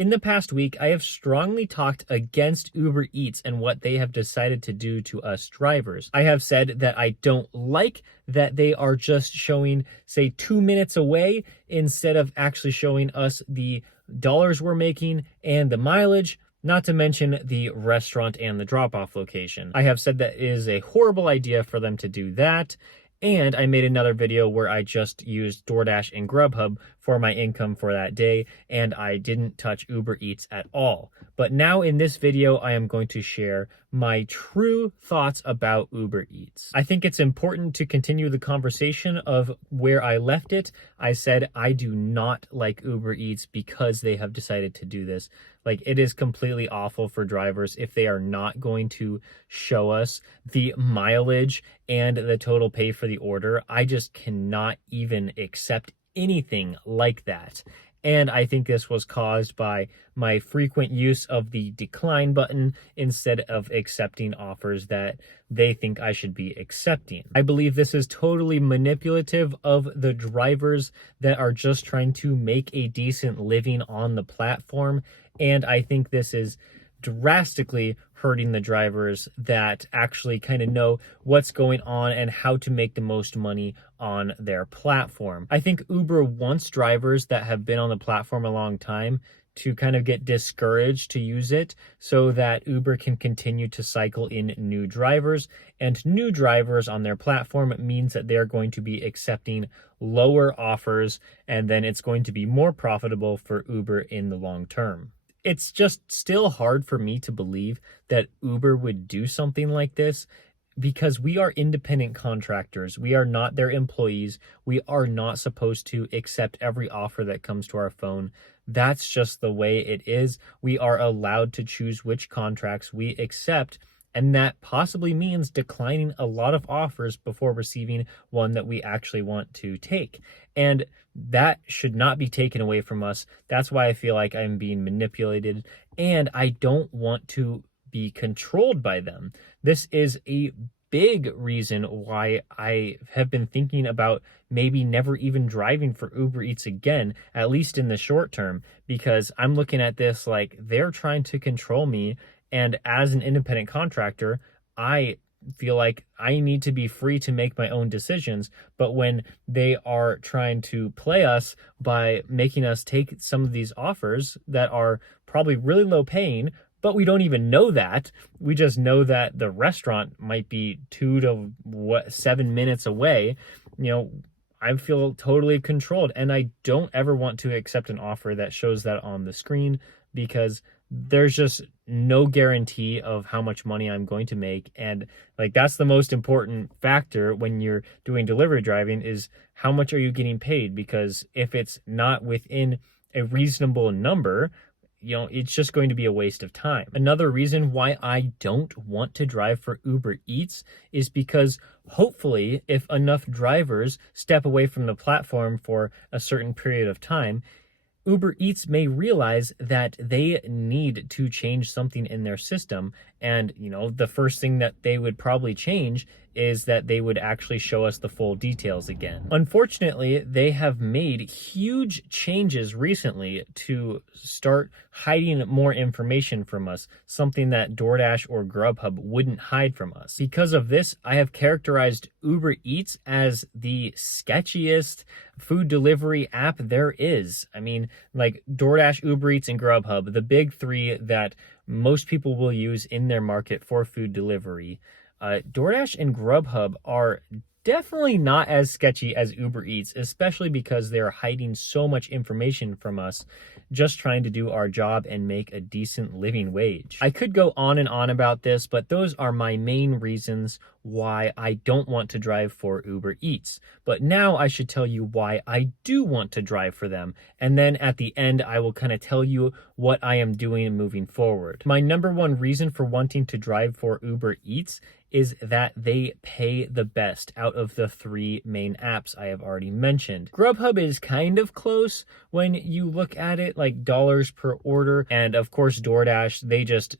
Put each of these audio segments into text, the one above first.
In the past week, I have strongly talked against Uber Eats and what they have decided to do to us drivers. I have said that I don't like that they are just showing, say, 2 minutes away instead of actually showing us the dollars we're making and the mileage, not to mention the restaurant and the drop-off location. I have said that it is a horrible idea for them to do that. And I made another video where I just used DoorDash and Grubhub for my income for that day, and I didn't touch Uber Eats at all. But now in this video, I am going to share my true thoughts about Uber Eats. I think it's important to continue the conversation of where I left it. I said I do not like Uber Eats because they have decided to do this. Like, it is completely awful for drivers if they are not going to show us the mileage and the total pay for the order. I just cannot even accept anything like that. And I think this was caused by my frequent use of the decline button instead of accepting offers that they think I should be accepting. I believe this is totally manipulative of the drivers that are just trying to make a decent living on the platform. And I think this is drastically hurting the drivers that actually kind of know what's going on and how to make the most money on their platform. I think Uber wants drivers that have been on the platform a long time to kind of get discouraged to use it so that Uber can continue to cycle in new drivers, and new drivers on their platform means that they're going to be accepting lower offers, and then it's going to be more profitable for Uber in the long term. It's just still hard for me to believe that Uber would do something like this because we are independent contractors. We are not their employees. We are not supposed to accept every offer that comes to our phone. That's just the way it is. We are allowed to choose which contracts we accept, and that possibly means declining a lot of offers before receiving one that we actually want to take. And that should not be taken away from us. That's why I feel like I'm being manipulated, and I don't want to be controlled by them. This is a big reason why I have been thinking about maybe never even driving for Uber Eats again, at least in the short term, because I'm looking at this like they're trying to control me. And as an independent contractor, I feel like I need to be free to make my own decisions. But when they are trying to play us by making us take some of these offers that are probably really low paying, but we don't even know that. We just know that the restaurant might be 2 to 7 minutes away. I feel totally controlled, and I don't ever want to accept an offer that shows that on the screen, because there's just no guarantee of how much money I'm going to make. And like, that's the most important factor when you're doing delivery driving, is how much are you getting paid? Because if it's not within a reasonable number, it's just going to be a waste of time. Another reason why I don't want to drive for Uber Eats is because hopefully if enough drivers step away from the platform for a certain period of time, Uber Eats may realize that they need to change something in their system. And, the first thing that they would probably change is that they would actually show us the full details again. Unfortunately, they have made huge changes recently to start hiding more information from us, something that DoorDash or Grubhub wouldn't hide from us. Because of this, I have characterized Uber Eats as the sketchiest food delivery app there is. I mean, like DoorDash, Uber Eats, and Grubhub, the big three that most people will use in their market for food delivery. DoorDash and Grubhub are definitely not as sketchy as Uber Eats, especially because they're hiding so much information from us, just trying to do our job and make a decent living wage. I could go on and on about this, but those are my main reasons why I don't want to drive for Uber Eats. But now I should tell you why I do want to drive for them. And then at the end, I will kind of tell you what I am doing moving forward. My number one reason for wanting to drive for Uber Eats is that they pay the best out of the 3 main apps I have already mentioned. Grubhub is kind of close when you look at it, like dollars per order. And of course, DoorDash, they just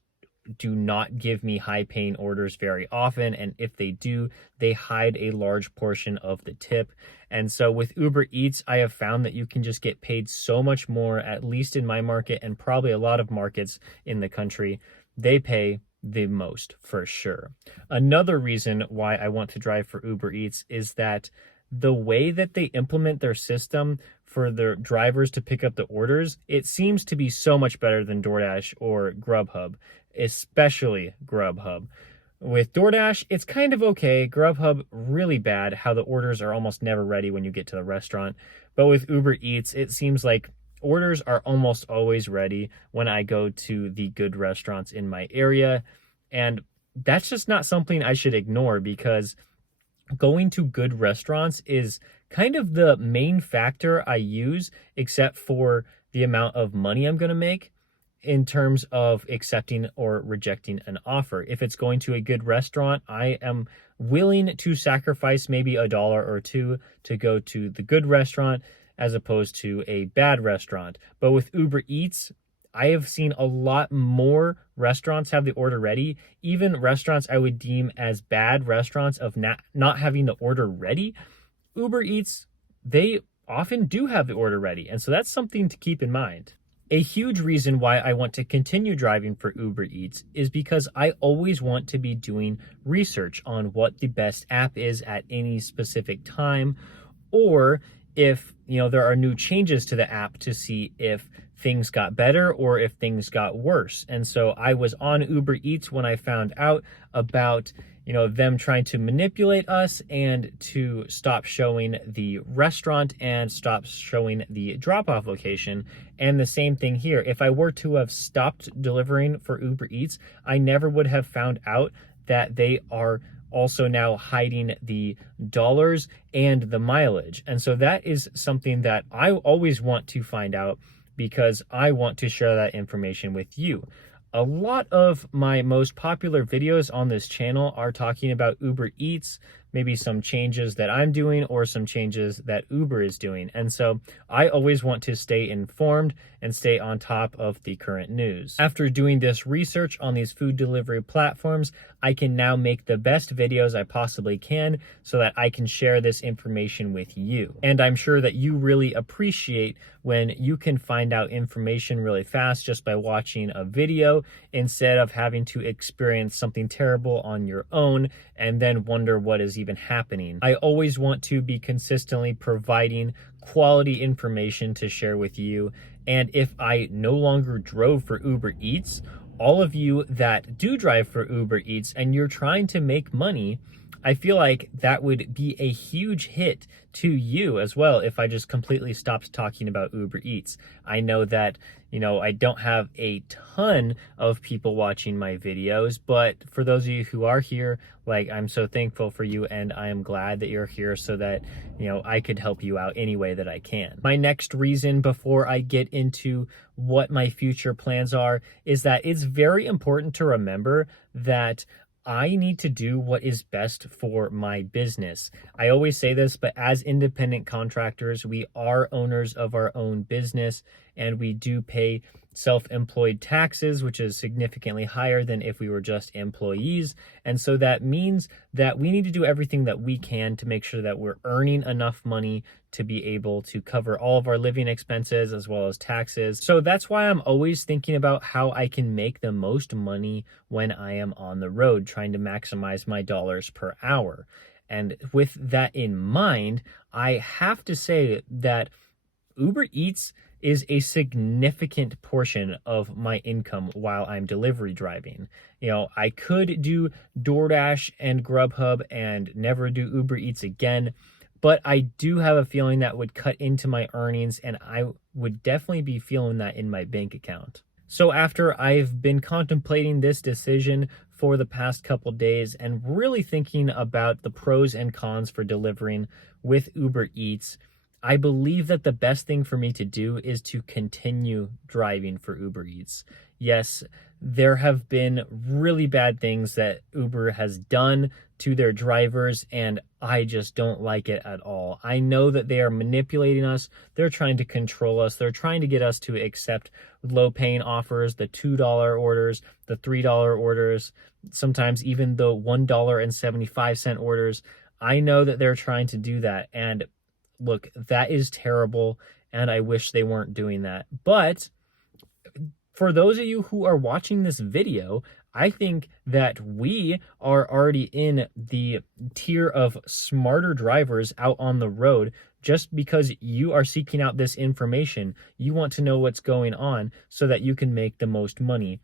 do not give me high paying orders very often. And if they do, they hide a large portion of the tip. And so with Uber Eats, I have found that you can just get paid so much more, at least in my market and probably a lot of markets in the country. They pay the most for sure. Another reason why I want to drive for Uber Eats is that the way that they implement their system for the drivers to pick up the orders, it seems to be so much better than DoorDash or Grubhub, especially Grubhub. With DoorDash, it's kind of okay. Grubhub, really bad, how the orders are almost never ready when you get to the restaurant. But with Uber Eats, it seems like orders are almost always ready when I go to the good restaurants in my area. And that's just not something I should ignore, because going to good restaurants is kind of the main factor I use, except for the amount of money I'm going to make, in terms of accepting or rejecting an offer. If it's going to a good restaurant, I am willing to sacrifice maybe $1 or $2 to go to the good restaurant as opposed to a bad restaurant. But with Uber Eats, I have seen a lot more restaurants have the order ready. Even restaurants I would deem as bad restaurants of not having the order ready, Uber Eats, they often do have the order ready. And so that's something to keep in mind. A huge reason why I want to continue driving for Uber Eats is because I always want to be doing research on what the best app is at any specific time, or if there are new changes to the app, to see if things got better or if things got worse. And so I was on Uber Eats when I found out about them trying to manipulate us and to stop showing the restaurant and stop showing the drop-off location. And the same thing here. If I were to have stopped delivering for Uber Eats, I never would have found out that they are also now hiding the dollars and the mileage. And so that is something that I always want to find out, because I want to share that information with you. A lot of my most popular videos on this channel are talking about Uber Eats, maybe some changes that I'm doing or some changes that Uber is doing. And so I always want to stay informed and stay on top of the current news. After doing this research on these food delivery platforms, I can now make the best videos I possibly can so that I can share this information with you. And I'm sure that you really appreciate when you can find out information really fast just by watching a video, instead of having to experience something terrible on your own and then wonder what is even happening. I always want to be consistently providing quality information to share with you. And if I no longer drove for Uber Eats, all of you that do drive for Uber Eats and you're trying to make money, I feel like that would be a huge hit to you as well if I just completely stopped talking about Uber Eats. I know that, I don't have a ton of people watching my videos, but for those of you who are here, I'm so thankful for you, and I am glad that you're here so that, I could help you out any way that I can. My next reason, before I get into what my future plans are, is that it's very important to remember that I need to do what is best for my business. I always say this, but as independent contractors, we are owners of our own business, and we do pay self-employed taxes, which is significantly higher than if we were just employees. And so that means that we need to do everything that we can to make sure that we're earning enough money to be able to cover all of our living expenses as well as taxes. So that's why I'm always thinking about how I can make the most money when I am on the road, trying to maximize my dollars per hour. And with that in mind, I have to say that Uber Eats is a significant portion of my income while I'm delivery driving. I could do DoorDash and Grubhub and never do Uber Eats again, but I do have a feeling that would cut into my earnings, and I would definitely be feeling that in my bank account. So after I've been contemplating this decision for the past couple days and really thinking about the pros and cons for delivering with Uber Eats, I believe that the best thing for me to do is to continue driving for Uber Eats. Yes, there have been really bad things that Uber has done to their drivers, and I just don't like it at all. I know that they are manipulating us. They're trying to control us. They're trying to get us to accept low-paying offers, the $2 orders, the $3 orders, sometimes even the $1.75 orders. I know that they're trying to do that, and look, that is terrible, and I wish they weren't doing that. But for those of you who are watching this video, I think that we are already in the tier of smarter drivers out on the road. Just because you are seeking out this information, you want to know what's going on so that you can make the most money.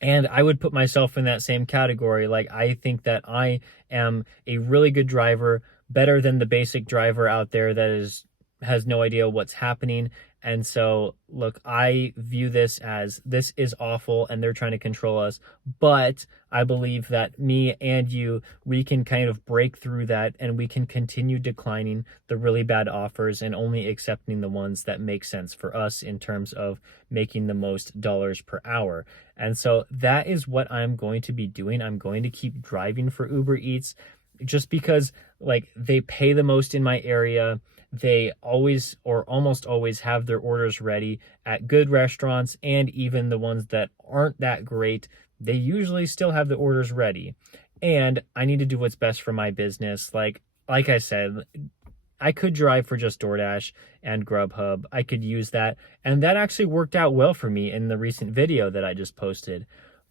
And I would put myself in that same category. Like, I think that I am a really good driver, better than the basic driver out there that has no idea what's happening. And so, look, I view this as this is awful and they're trying to control us. But I believe that me and you, we can kind of break through that and we can continue declining the really bad offers and only accepting the ones that make sense for us in terms of making the most dollars per hour. And so that is what I'm going to be doing. I'm going to keep driving for Uber Eats just because, like, they pay the most in my area. They always or almost always have their orders ready at good restaurants, and even the ones that aren't that great, they usually still have the orders ready. And I need to do what's best for my business. Like I said, I could drive for just DoorDash and Grubhub. I could use that. And that actually worked out well for me in the recent video that I just posted.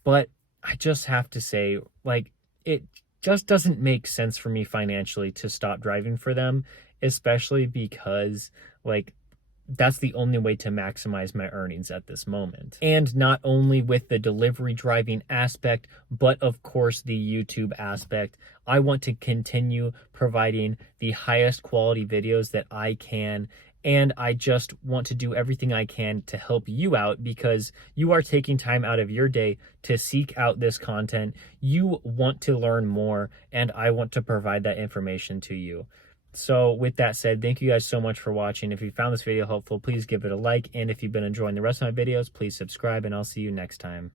But I just have to say, like, it just doesn't make sense for me financially to stop driving for them, especially because, like, that's the only way to maximize my earnings at this moment. And not only with the delivery driving aspect, but of course the YouTube aspect. I want to continue providing the highest quality videos that I can. And I just want to do everything I can to help you out because you are taking time out of your day to seek out this content. You want to learn more, and I want to provide that information to you. So with that said, thank you guys so much for watching. If you found this video helpful, please give it a like. And if you've been enjoying the rest of my videos, please subscribe, and I'll see you next time.